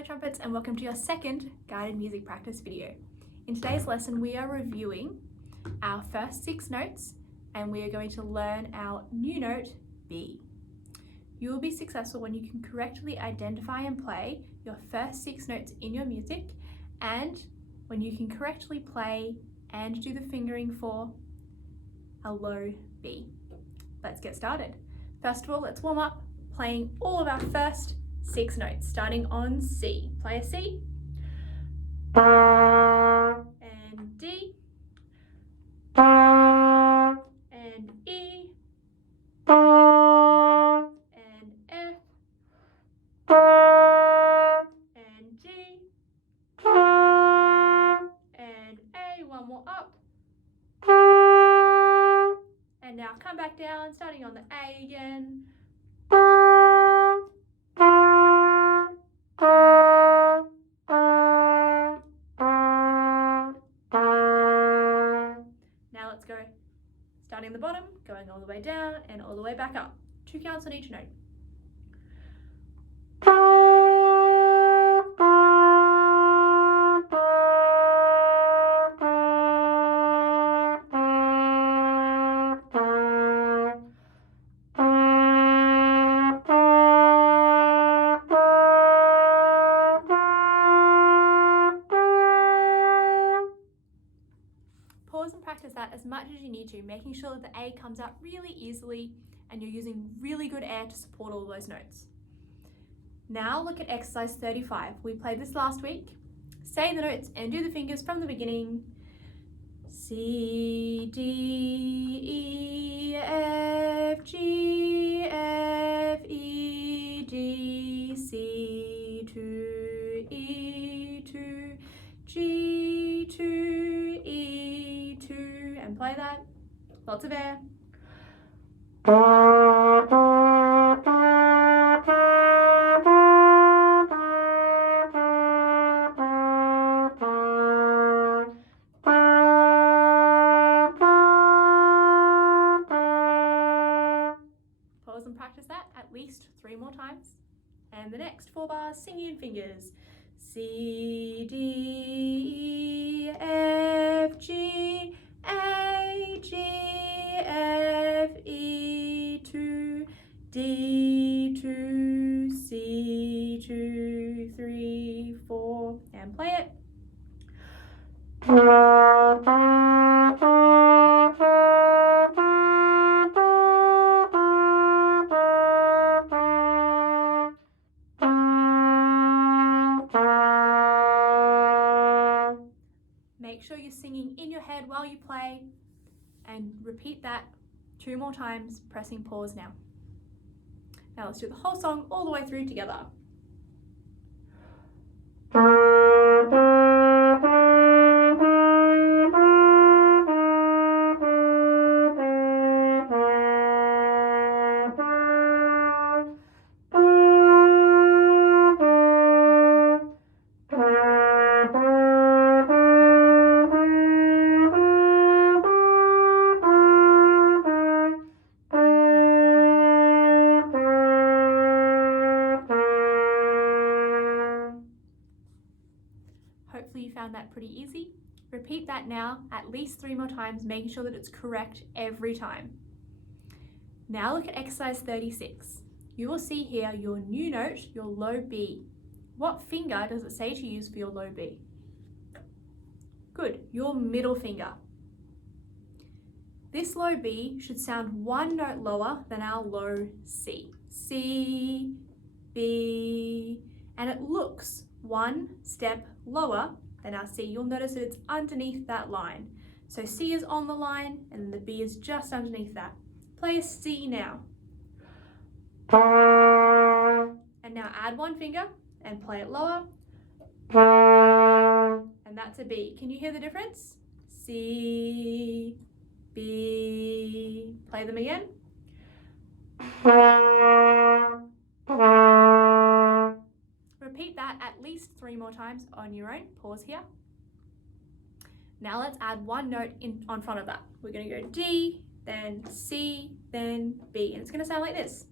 Hello trumpets, and welcome to your second guided music practice video. In today's lesson we are reviewing our first 6 notes and we are going to learn our new note B. You will be successful when you can correctly identify and play your first 6 notes in your music, and when you can correctly play and do the fingering for a low B. Let's get started. First of all, let's warm up playing all of our first 6 notes, starting on C. Play a C, and D, and E, and F, and G, and A. One more up, and now come back down, starting on the A again. Now let's go starting at the bottom, going all the way down and all the way back up. 2 counts on each note. Pause and practice that as much as you need to, making sure that the A comes out really easily and you're using really good air to support all those notes. Now look at exercise 35. We played this last week. Say the notes and do the fingers from the beginning. C, D, E, F, G, F, E, D, C, 2, E, 2, G, 2, E, 2, and play that. Lots of air. Pause and practice that at least 3 more times. And the next 4 bars, singing in fingers. C, D, E, F, G, A, G, F, E, 2, D, 2, C, 2, 3, 4, and play it. Make sure you're singing in your head while you play, and repeat that 2 more times, pressing pause now. Now let's do the whole song all the way through together. Hopefully you found that pretty easy. Repeat that now at least 3 more times, making sure that it's correct every time. Now look at exercise 36. You will see here your new note, your low B. What finger does it say to use for your low B? Good, your middle finger. This low B should sound 1 note lower than our low C. C, B, and it looks 1 step lower than our C. You'll notice that it's underneath that line. So C is on the line and the B is just underneath that. Play a C now. And now add 1 finger and play it lower. And that's a B. Can you hear the difference? C, B, play them again. Repeat that at least 3 more times on your own. Pause here. Now let's add 1 note on front of that. We're going to go D, then C, then B, and it's going to sound like this.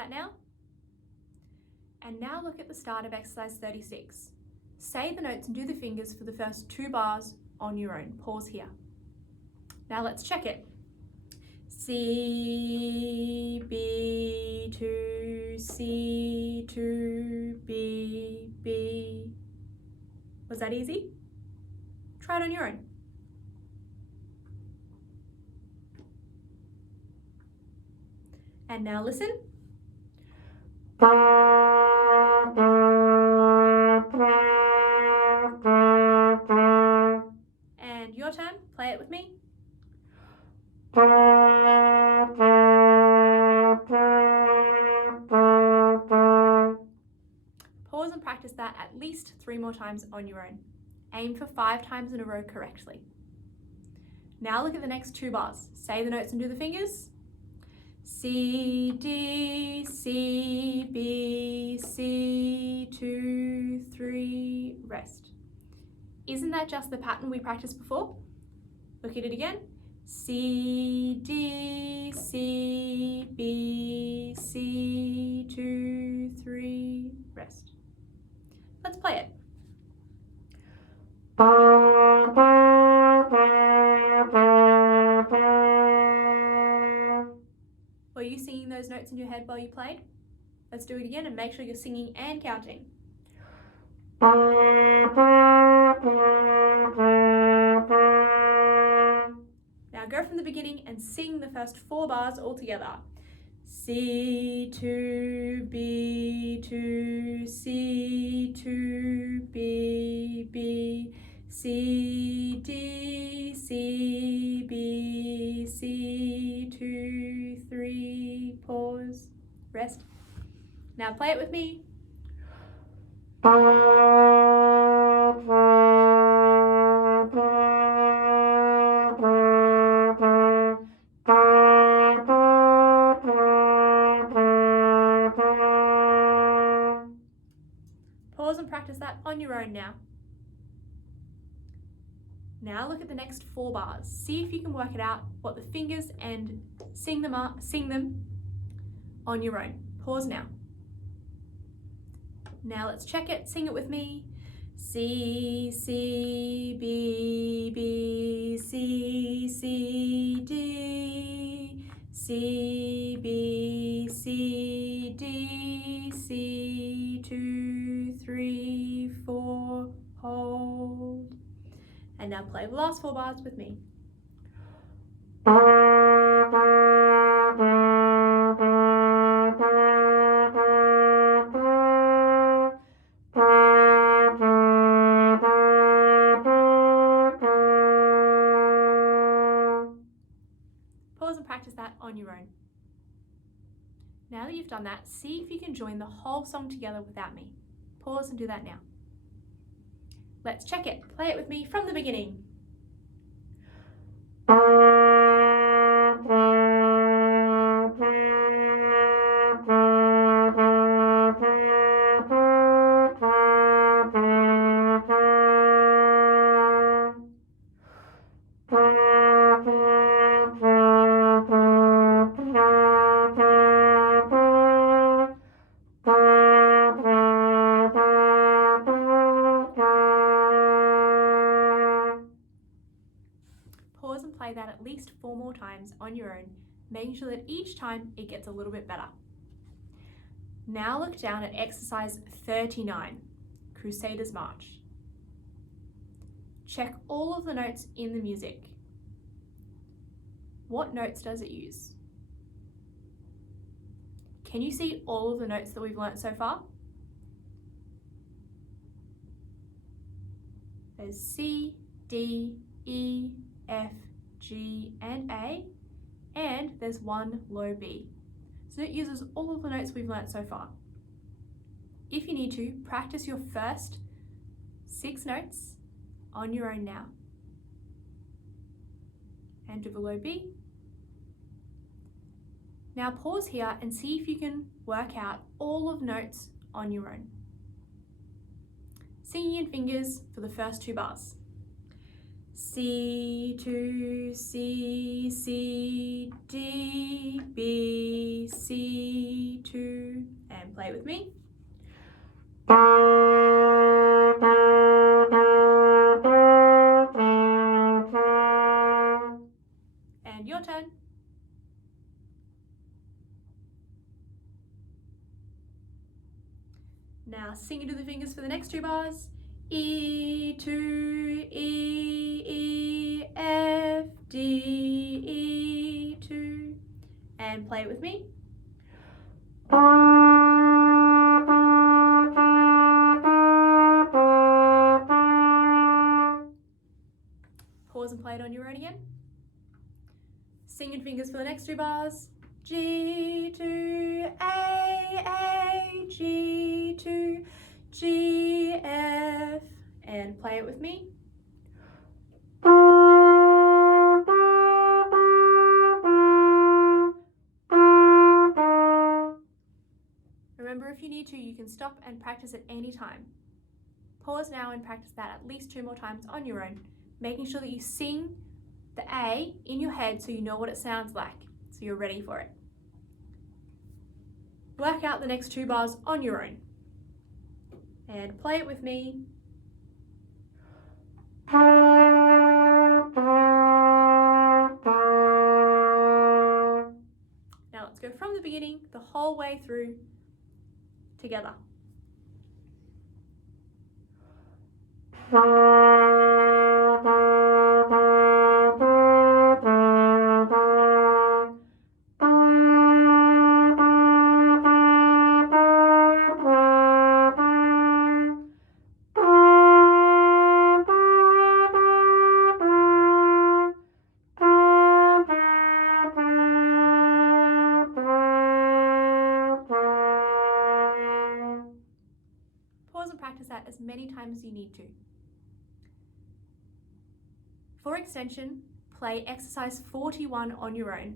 that now. And now look at the start of exercise 36. Say the notes and do the fingers for the first 2 bars on your own. Pause here. Now let's check it. C, B, 2, C, 2, B, B. Was that easy? Try it on your own. And now listen. And your turn, play it with me. Pause and practice that at least 3 more times on your own. Aim for 5 times in a row correctly. Now look at the next 2 bars. Say the notes and do the fingers. C, D, C, B, C, 2, 3, rest. Isn't that just the pattern we practiced before? Look at it again. C, D, C, B, C, 2, 3, rest. Let's play it. Were you singing those notes in your head while you played? Let's do it again and make sure you're singing and counting. Now go from the beginning and sing the first 4 bars all together. C, 2, B, 2, C, 2, B, B, C, D, C, B, C, 2, 3, pause, rest. Now play it with me. Pause and practice that on your own now. Now look at the next 4 bars. See if you can work it out, what the fingers and sing them on your own. Pause now. Now let's check it. Sing it with me. C, C, B, B, C, C, D, C, B, C, D, C, 2, 3, 4, hold. And now play the last 4 bars with me. Pause and practice that on your own. Now that you've done that, see if you can join the whole song together without me. Pause and do that now. Let's check it. Play it with me from the beginning. Pause and play that at least 4 more times on your own, making sure that each time it gets a little bit better. Now look down at exercise 39, Crusaders March. Check all of the notes in the music. What notes does it use? Can you see all of the notes that we've learnt so far? There's C, D, E, F, G, and A, and there's one low B. So it uses all of the notes we've learnt so far. If you need to, practice your first 6 notes on your own now. And do the low B. Now pause here and see if you can work out all of the notes on your own. Singing in fingers for the first 2 bars. C, 2, C, C, D, B, C, 2, play with me. And your turn. Now sing into the fingers for the next 2 bars. E, 2, E, E, F, D, E, 2. And play it with me. Pause and play it on your own again. Sing in fingers for the next 2 bars. G, 2, A, G, 2, G, F. And play it with me. Remember, if you need to, you can stop and practice at any time. Pause now and practice that at least 2 more times on your own, making sure that you sing the A in your head so you know what it sounds like, so you're ready for it. Work out the next 2 bars on your own. And play it with me. Now let's go from the beginning, the whole way through, together. Pause and practice that as many times as you need to. For extension, play exercise 41 on your own.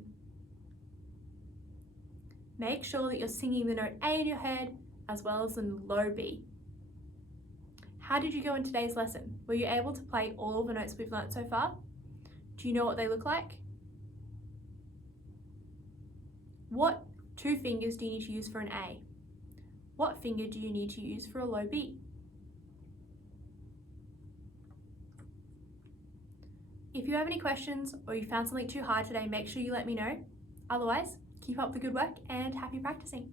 Make sure that you're singing the note A in your head as well as the low B. How did you go in today's lesson? Were you able to play all of the notes we've learnt so far? Do you know what they look like? What 2 fingers do you need to use for an A? What finger do you need to use for a low B? If you have any questions or you found something too hard today, make sure you let me know. Otherwise, keep up the good work and happy practicing.